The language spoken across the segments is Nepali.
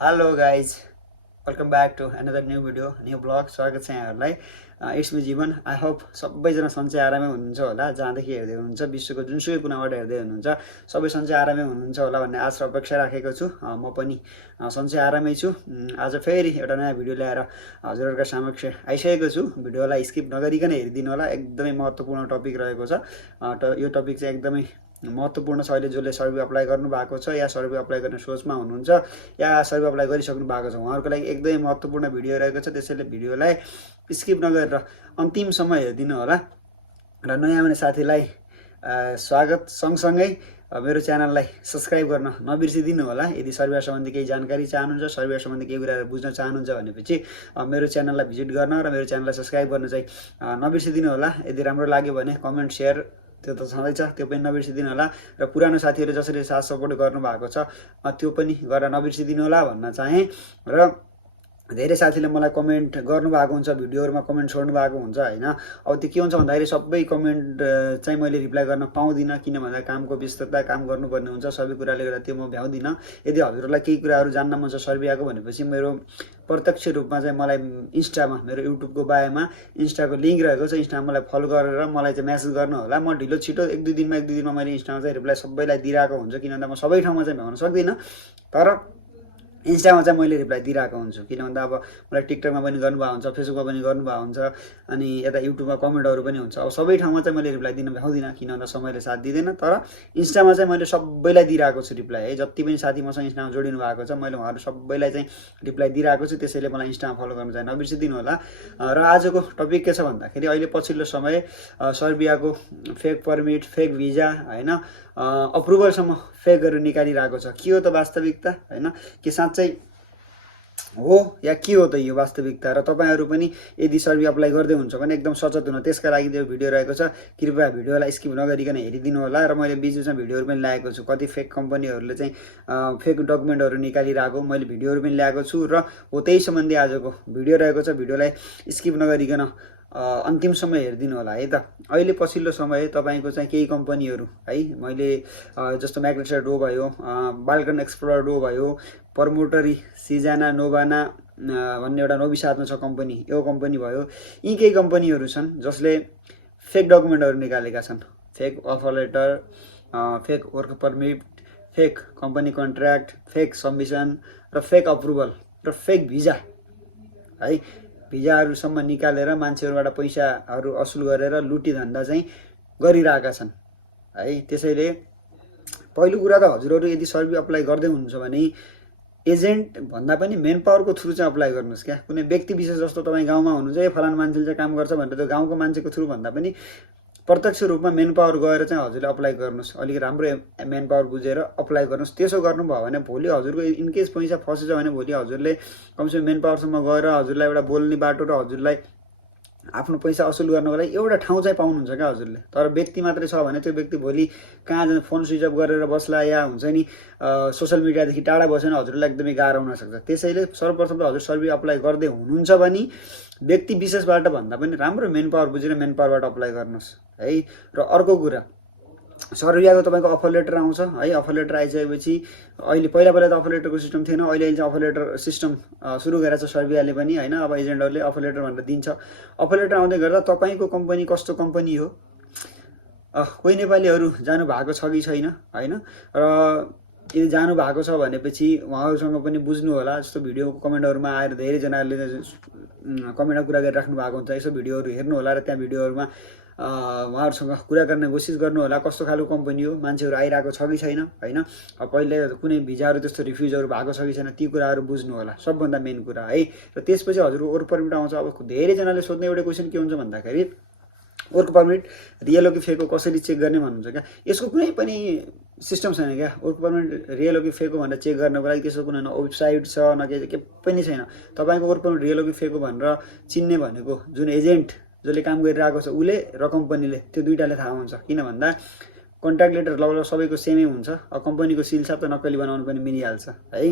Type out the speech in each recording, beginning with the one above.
Hello guys, welcome back to another new video new vlog. स्वागत छ यहाँहरूलाई। It's me Jiwan. I hope सबैजना सन्चै आरामै हुनुहुन्छ होला। जहाँदेखि हेर्दै हुनुहुन्छ, विश्वको जुनसुकै कुनाबाट हेर्दै हुनुहुन्छ, सबै सन्चै आरामै हुनुहुन्छ होला भन्ने आशा अपेक्षा राखेको छु। म पनि सन्चै आरामै छु। आज फेरि एउटा नयाँ भिडियो ल्याएर हजुरहरूका समक्ष आइसकेको छु। भिडियोलाई स्किप नगरिकन हेरिदिनु होला। एकदमै महत्त्वपूर्ण टपिक रहेको छ। यो टपिक चाहिँ एकदमै महत्त्वपूर्ण छ। अहिले जसले सर्भे अप्लाई गर्नु भएको छ या सर्भे अप्लाई गर्ने सोचमा हुनुहुन्छ या सर्भे अप्लाई गरिसक्नु भएको छ, उहाँहरूको लागि एकदमै महत्त्वपूर्ण भिडियो रहेको छ। त्यसैले भिडियोलाई स्किप नगरेर अन्तिमसम्म हेरिदिनु होला। र नयाँ आउने साथीलाई स्वागत, सँगसँगै मेरो च्यानललाई सब्सक्राइब गर्न नबिर्सिदिनु होला। यदि सर्भे सम्बन्धी केही जानकारी चाहनुहुन्छ, सर्भे सम्बन्धी केही कुराहरू बुझ्न चाहनुहुन्छ भनेपछि मेरो च्यानललाई भिजिट गर्न र मेरो च्यानललाई सब्सक्राइब गर्न चाहिँ नबिर्सिदिनु होला। यदि राम्रो लाग्यो भने कमेन्ट, सेयर त्यो त छँदैछ, त्यो पनि नबिर्सिदिनु होला। र पुरानो साथीहरूले जसरी साथ सपोर्ट गर्नुभएको छ त्यो पनि गरेर नबिर्सिदिनु होला भन्न चाहेँ। र धेरै साथीले मलाई कमेन्ट गर्नुभएको हुन्छ, भिडियोहरूमा कमेन्ट छोड्नु भएको हुन्छ होइन। अब त्यो के हुन्छ भन्दाखेरि सबै कमेन्ट चाहिँ मैले रिप्लाई गर्न पाउँदिनँ, किन भन्दा कामको व्यस्तता, काम गर्नुपर्ने हुन्छ, सबै कुराले गर्दा त्यो म भ्याउँदिनँ। यदि हजुरहरूलाई केही कुराहरू जान्न मन छ सर्बियाको भनेपछि मेरो प्रत्यक्ष रूपमा चाहिँ मलाई इन्स्टामा, मेरो युट्युबको बायोमा इन्स्टाको लिङ्क रहेको छ, इन्स्टामा मलाई फलो गरेर मलाई चाहिँ मेसेज गर्नु होला। म ढिलो छिटो एक दुई दिनमा मैले इन्स्टामा चाहिँ रिप्लाई सबैलाई दिइरहेको हुन्छु, किन भन्दा म सबै ठाउँमा चाहिँ भ्याउन सक्दिनँ। तर इन्स्टामा चाहिँ मैले रिप्लाई दिइरहेको हुन्छु, किन भन्दा अब मलाई टिकटकमा पनि गर्नुभएको हुन्छ, फेसबुकमा पनि गर्नुभएको हुन्छ, अनि यता युट्युबमा कमेन्टहरू पनि हुन्छ। अब सबै ठाउँमा चाहिँ मैले रिप्लाई दिन भ्याउँदिनँ, किन भन्दा समयले साथ दिँदैन। तर इन्स्टामा चाहिँ मैले सबैलाई दिइरहेको छु रिप्लाई है। जति पनि साथी मसँग इन्स्टामा जोडिनु भएको छ, मैले उहाँहरू सबैलाई चाहिँ रिप्लाई दिइरहेको छु। त्यसैले मलाई इन्स्टामा फलो गर्न चाहिँ नबिर्सिदिनु होला। र आजको टपिक के छ भन्दाखेरि अहिले पछिल्लो समय सर्बियाको फेक पर्मिट, फेक भिजा होइन, अप्रुभलसम्म फेकहरू निकालिरहेको छ। के हो त वास्तविकता होइन, के साँच्चै हो या के हो त यो वास्तविकता? र तपाईँहरू पनि यदि सर्भे अप्लाई गर्दै हुन्छ भने एकदम सचेत हुनु, त्यसका लागि त्यो भिडियो रहेको छ। कृपया भिडियोलाई स्किप नगरिकन हेरिदिनु होला। र मैले बिचमा भिडियोहरू पनि ल्याएको छु, कति फेक कम्पनीहरूले चाहिँ फेक डकुमेन्टहरू निकालिरहेको मैले भिडियोहरू पनि ल्याएको छु। र हो त्यही सम्बन्धी आजको भिडियो रहेको छ। भिडियोलाई स्किप नगरिकन अन्तिमसम्म हेरिदिनु होला है त। अहिले पछिल्लो समय तपाईँको चाहिँ केही कम्पनीहरू है, मैले जस्तो म्याग्नेस्टर डो भयो, बाल्कन एक्सप्लोरर डो भयो, प्रमोटरी सिजाना नोभाना भन्ने एउटा नोभिसादमा छ कम्पनी, यो कम्पनी भयो। यी केही कम्पनीहरू छन् जसले फेक डकुमेन्टहरू निकालेका छन्। Fake offer letter, fake work permit, fake company contract, fake submission र फेक अप्रुभल र फेक भिजा है, भिजाहरूसम्म निकालेर मान्छेहरूबाट पैसाहरू असुल गरेर लुटी धन्दा चाहिँ गरिरहेका छन् है। त्यसैले पहिलो कुरा त हजुरहरू यदि सर्भे अप्लाई गर्दै हुनुहुन्छ भने एजेन्ट भन्दा पनि मेन पावरको थ्रु चाहिँ अप्लाई गर्नुहोस् क्या। कुनै व्यक्ति विशेष जस्तो तपाईँ गाउँमा हुनुहुन्छ, ए फलाना मान्छेले चाहिँ काम गर्छ भनेर त्यो गाउँको मान्छेको थ्रु भन्दा पनि प्रत्यक्ष रूपमा मेन पावर गएर चाहिँ हजुरले अप्लाई गर्नुहोस्। अलिक राम्रो मेन पावर बुझेर अप्लाई गर्नुहोस्। त्यसो गर्नुभयो भने भोलि हजुरको इनकेस पैसा फसेछ भने भोलि हजुरले कमसेकम मेन पावरसम्म गएर हजुरलाई एउटा बोल्ने बाटो र हजुरलाई आफ्नो पैसा असुल गर्नको लागि एउटा ठाउँ चाहिँ पाउनुहुन्छ क्या हजुरले। तर व्यक्ति मात्रै छ भने त्यो व्यक्ति भोलि कहाँ जाने, फोन स्विच अफ गरेर बस्ला या हुन्छ नि सोसियल मिडियादेखि टाढा बस्यो भने हजुरलाई एकदमै गाह्रो हुनसक्छ। त्यसैले सर्वप्रथम त हजुर सर्भे अप्लाई गर्दै हुनुहुन्छ भने व्यक्ति विशेषबाट भन्दा पनि राम्रो मेन पावर बुझेर मेन पावरबाट अप्लाई गर्नुहोस् है। र अर्को कुरा, सर्बियाको तपाईँको अफर लेटर आउँछ है। अफर लेटर आइसकेपछि अहिले पहिला त अफर लेटरको सिस्टम थिएन, अहिले चाहिँ अफर लेटर सिस्टम सुरु गरेको छ सर्बियाले पनि होइन। अब एजेन्टहरूले अफर लेटर भनेर दिन्छ। अफर लेटर आउँदै गर्दा तपाईँको कम्पनी कस्तो कम्पनी हो, कोही नेपालीहरू जानु भएको छ कि छैन होइन। र यदि जानु भएको छ भनेपछि उहाँहरूसँग पनि बुझ्नु होला। जस्तो भिडियोको कमेन्टहरूमा आएर धेरैजनाहरूले कमेन्टमा कुरा गरिराख्नु भएको हुन्छ, यसो भिडियोहरू हेर्नु होला र त्यहाँ भिडियोहरूमा उहाँहरूसँग कुरा गर्ने कोसिस गर्नु होला। कस्तो खालको कम्पनी हो, मान्छेहरू आइरहेको छ कि छैन होइन, पहिले कुनै भिजाहरू त्यस्तो रिफ्युजहरू भएको छ कि छैन, ती कुराहरू बुझ्नु होला, सबभन्दा मेन कुरा है। र त्यसपछि हजुरको वर्क पर्मिट आउँछ। अब धेरैजनाले सोध्ने एउटा क्वेसन के हुन्छ भन्दाखेरि वर्क पर्मिट रियल हो कि फेक हो कसरी चेक गर्ने भन्नुहुन्छ क्या। यसको कुनै पनि सिस्टम छैन क्या। वर्क पर्मिट रियल हो कि फेक हो भनेर चेक गर्नको लागि त्यसको कुनै न वेबसाइट छ न के पनि छैन। तपाईँको वर्क पर्मिट रियल हो कि फेक हो भनेर चिन्ने भनेको जुन एजेन्ट जसले काम गरिरहेको छ उसले र कम्पनीले, त्यो दुइटाले थाहा हुन्छ। किन भन्दा कन्ट्र्याक्ट लेटर लगभग सबैको सेमै हुन्छ। अब कम्पनीको सिलसाप त नक्कली बनाउनु पनि मिलिहाल्छ है।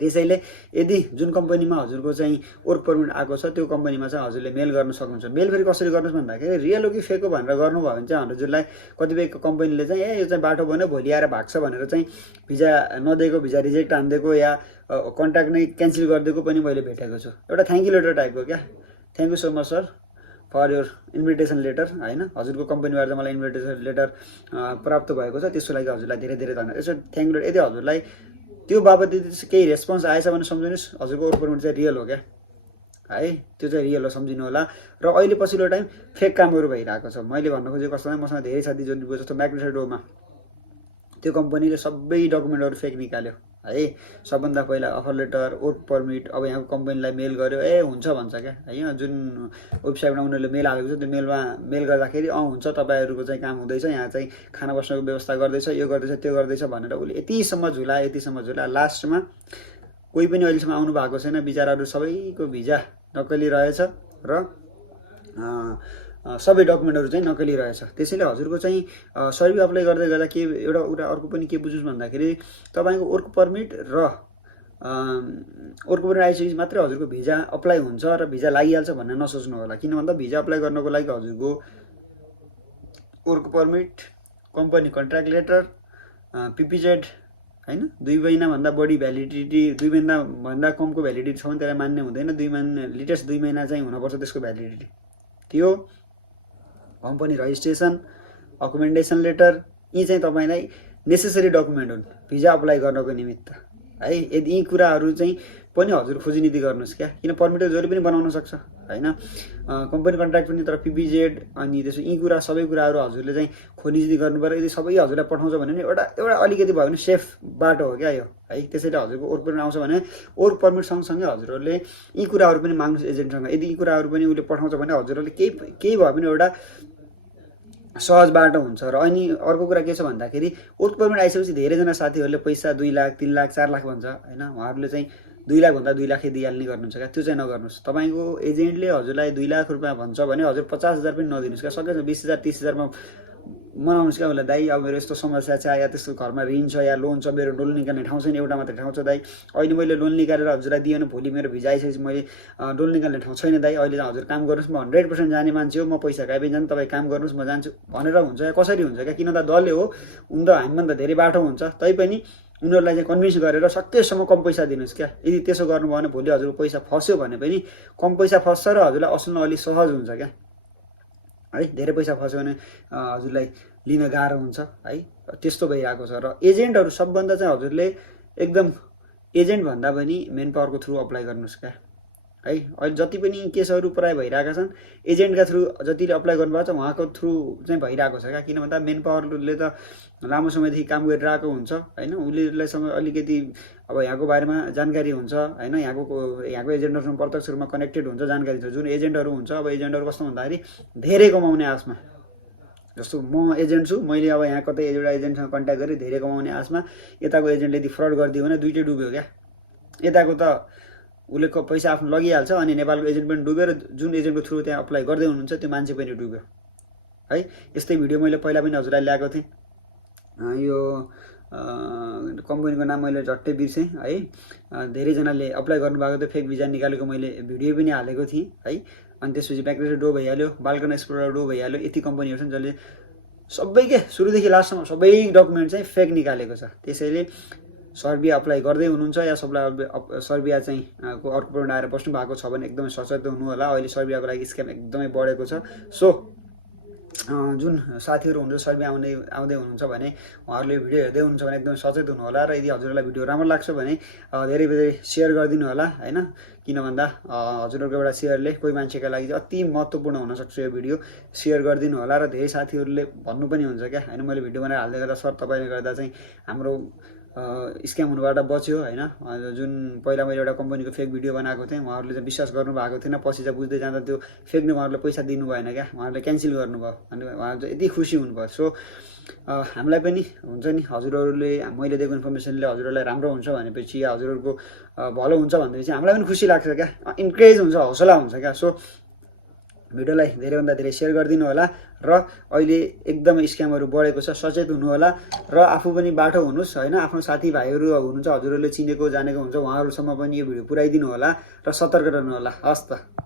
त्यसैले यदि जुन कम्पनीमा हजुरको चाहिँ वर्क पर्मिट आएको छ त्यो कम्पनीमा चाहिँ हजुरले मेल गर्न सक्नुहुन्छ। मेल फेरि कसरी गर्नुहोस् भन्दाखेरि रियल हो कि फेक हो भनेर गर्नुभयो भने चाहिँ हजुरलाई कतिपय कम्पनीले चाहिँ यो चाहिँ बाटो बन्यो भोलि आएर भाग्छ भनेर चाहिँ भिजा नदिएको, भिजा रिजेक्ट हानिदिएको या कन्ट्याक्ट नै क्यान्सल गरिदिएको पनि मैले भेटेको छु। एउटा थ्याङ्क यू लेटर टाइपको क्या, thank you so much sir for your invitation letter होइन, हजुरको कम्पनीबाट चाहिँ मलाई इन्भिटेसन लेटर प्राप्त भएको छ, त्यसको लागि हजुरलाई धेरै धेरै धन्यवाद। यसो थ्याङ्क यू लेटर यदि हजुरलाई त्यो बाबत केही रेस्पोन्स आएछ भने सम्झिनुहोस् हजुरको वर्क पर्मिट चाहिँ रियल हो क्या है, त्यो चाहिँ रियल हो सम्झिनु होला। र अहिले पछिल्लो टाइम फेक कामहरू भइरहेको छ। मैले भन्न खोजेको कस्तो मसँग धेरै साथी जो जस्तो म्याग्नेटोमा त्यो कम्पनीले सबै डकुमेन्टहरू फेक निकाल्यो है। सबभन्दा पहिला अफर लेटर, वर्क पर्मिट, अब यहाँको कम्पनीलाई मेल गर्यो, हुन्छ भन्छ क्या होइन। जुन वेबसाइटमा उनीहरूले मेल हालेको छ त्यो मेलमा मेल गर्दाखेरि हुन्छ तपाईँहरूको चाहिँ काम हुँदैछ, यहाँ चाहिँ खाना बस्नको व्यवस्था गर्दैछ, यो गर्दैछ त्यो गर्दैछ भनेर उसले यतिसम्म झुला। लास्टमा कोही पनि अहिलेसम्म आउनु भएको छैन। बिचराहरू सबैको भिजा नक्कली रहेछ र सबै डकुमेन्टहरू चाहिँ नक्कली रहेछ। त्यसैले हजुरको चाहिँ सर्भे अप्लाई गर्दै गर्दा के एउटा अर्को पनि के बुझ्नुहोस् भन्दाखेरि तपाईँको वर्क पर्मिट र वर्क पर्मिट आइसकेपछि मात्रै हजुरको भिजा अप्लाई हुन्छ र भिजा लागिहाल्छ भनेर नसोच्नु होला। किन भन्दा भिजा अप्लाई गर्नको लागि हजुरको work permit, company contract letter, पिपिजेड होइन, 2 महिनाभन्दा बढी भ्यालिडिटी, 2 महिनाभन्दा कमको भ्यालिडिटी छ भने त्यसलाई मान्ने हुँदैन। 2 महिना लेटेस्ट 2 महिना चाहिँ हुनुपर्छ त्यसको भ्यालिडिटी। त्यो कम्पनी रजिस्ट्रेसन, अकोमेन्डेसन लेटर, यी चाहिँ तपाईँलाई नेसेसरी डकुमेन्ट हुन् भिजा अप्लाई गर्नको निमित्त है। यदि यी कुराहरू चाहिँ पनि हजुर खोजीनीति गर्नुहोस् क्या, किन पर्मिट जहिले पनि बनाउन सक्छ होइन। कम्पनी कन्ट्र्याक्ट पनि, तर पिपिजेड अनि त्यसो यी कुरा सबै कुराहरू हजुरले चाहिँ खोजीनीति गर्नु पर्यो। यदि सबै हजुरलाई पठाउँछ भने एउटा अलिकति भयो भने सेफ बाटो हो क्या यो है। त्यसैले हजुरको वर्क पर्मिट आउँछ भने वर्क पर्मिट सँगसँगै हजुरहरूले यी कुराहरू पनि माग्नुहोस् एजेन्टसँग। यदि यी कुराहरू पनि उसले पठाउँछ भने हजुरहरूले केही भयो भने एउटा सहज बाटो हुन्छ। र अनि अर्को कुरा के छ भन्दाखेरि वर्क पर्मिट आइसकेपछि धेरैजना साथीहरूले पैसा 2 लाख 3 लाख 4 लाख भन्छ होइन। उहाँहरूले चाहिँ 2 लाख भन्दा 2 लाखै दिइहाल्ने गर्नुहुन्छ क्या, त्यो चाहिँ नगर्नुहोस्। तपाईँको एजेन्टले हजुरलाई 2 लाख रुपियाँ भन्छ भने हजुर 50,000 पनि नदिनुहोस् क्या, सकेछ 20,000 30,000मा मनाउनुहोस् क्या उसलाई। दाइ अब मेरो यस्तो समस्या छ या त्यस्तो घरमा ऋण छ या लोन छ, मेरो लोन निकाल्ने ठाउँ छैन, एउटा मात्रै ठाउँ छ दाइ, अहिले मैले लोन निकालेर हजुरलाई दिएन, भोलि मेरो भिजा आइसकेपछि मैले लोन निकाल्ने ठाउँ छैन दाइ, अहिले हजुर काम गर्नुहोस्, म 100% जाने मान्छे हो, म पैसा खाइ पनि जान्छु, तपाईँ काम गर्नुहोस् म जान्छु भनेर हुन्छ या कसरी हुन्छ क्या। किन त दलले हो उनी त हामीभन्दा धेरै बाटो हुन्छ, तैपनि उनीहरूलाई चाहिँ कन्भिन्स गरेर सकेसम्म कम पैसा दिनुहोस् क्या। यदि त्यसो गर्नुभयो भने भोलि हजुरको पैसा फस्यो भने पनि कम पैसा फस्छ र हजुरलाई असल्न अलिक सहज हुन्छ क्या है। धेरै पैसा फस्यो भने हजुरलाई लिन गाह्रो हुन्छ है, त्यस्तो भइरहेको छ। र एजेन्टहरू सबभन्दा चाहिँ हजुरले एकदम एजेन्ट भन्दा पनि मेन पावरको थ्रु अप्लाई गर्नुहोस् क्या है। अहिले जति पनि केसहरू प्रायः भइरहेका छन् एजेन्टका थ्रु जतिले अप्लाई गर्नुभएको छ उहाँको थ्रु चाहिँ भइरहेको छ क्या। किन भन्दा मेन पावरले त लामो समयदेखि काम गरिरहेको हुन्छ होइन, उसलेसँग अलिकति अब यहाँको बारेमा जानकारी हुन्छ होइन, यहाँको एजेन्टहरूसँग प्रत्यक्ष रूपमा कनेक्टेड हुन्छ, जानकारी छ। जुन एजेन्टहरू हुन्छ अब एजेन्टहरू कस्तो भन्दाखेरि धेरै कमाउने आशमा, जस्तो म एजेन्ट छु, मैले अब यहाँ कतै एउटा एजेन्टसँग कन्ट्याक्ट गरेँ धेरै कमाउने आशमा, यताको एजेन्टले यदि फ्रड गरिदियो भने दुइटै डुब्यो क्या। यताको त उसले पैसा आफ्नो लगिहाल्छ अनि नेपालको एजेन्ट पनि डुब्यो र जुन एजेन्टको थ्रु त्यहाँ अप्लाई गर्दै हुनुहुन्छ त्यो मान्छे पनि डुब्यो है। यस्तै भिडियो मैले पहिला पनि हजुरलाई ल्याएको थिएँ, यो कम्पनीको नाम मैले झट्टै बिर्सेँ है। धेरैजनाले अप्लाई गर्नुभएको थियो, फेक भिजा निकालेको मैले भिडियो पनि हालेको थिएँ है। अनि त्यसपछि म्याग्नेटो डो भइहाल्यो, बाल्कन एक्सप्लोरर डो भइहाल्यो, यति कम्पनीहरू छन् जसले सबैकै सुरुदेखि लास्टसम्म सबै डकुमेन्ट चाहिँ फेक निकालेको छ। त्यसैले सर्बिया अप्लाई गर्दै हुनुहुन्छ या सबलाई सर्बिया चाहिँ अर्को पर्मिट आएर बस्नु भएको छ भने एकदमै सचेत हुनु होला। अहिले सर्बियाको लागि स्क्याम एकदमै बढेको छ। सो जुन साथीहरू हुनुहुन्छ सर्बिया आउँदै हुनुहुन्छ भने उहाँहरूले भिडियो हेर्दै हुनुहुन्छ भने एकदमै सचेत हुनु होला। र यदि हजुरलाई भिडियो राम्रो लाग्छ भने धेरै सेयर गरिदिनु होला होइन। किन भन्दा हजुरहरूको एउटा सेयरले कोही मान्छेका लागि चाहिँ अति महत्त्वपूर्ण हुनसक्छ यो भिडियो, सेयर गरिदिनु होला। र धेरै साथीहरूले भन्नु पनि हुन्छ क्या होइन, मैले भिडियो बनाएर हाल्दै गर्दा सर तपाईँले गर्दा चाहिँ हाम्रो स्क्याम हुनुबाट बच्यो होइन। जुन पहिला मैले एउटा कम्पनीको फेक भिडियो बनाएको थिएँ, उहाँहरूले चाहिँ विश्वास गर्नु भएको थिएन, पछि चाहिँ बुझ्दै जाँदा त्यो फेक नै उहाँहरूले पैसा दिनु भएन क्या, उहाँहरूले क्यान्सल गर्नुभयो अनि उहाँहरू चाहिँ यति खुसी हुनुभयो। सो हामीलाई पनि हुन्छ नि, हजुरहरूले मैले दिएको इन्फर्मेसनले हजुरहरूलाई राम्रो हुन्छ भनेपछि या हजुरहरूको भलो हुन्छ भनेपछि हामीलाई पनि खुसी लाग्छ क्या, इन्करेज हुन्छ, हौसला हुन्छ क्या। सो भिडियोलाई धेरैभन्दा धेरै सेयर गरिदिनु होला र अहिले एकदमै स्क्यामहरू बढेको छ, सचेत हुनु होला र आफू पनि बाटो हुनुहोस् होइन। आफ्नो साथीभाइहरू हुनुहुन्छ, हजुरहरूले चिनेको जानेको हुन्छ, उहाँहरूसम्म पनि यो भिडियो पुऱ्याइदिनु होला र सतर्क रहनु होला। हस् त।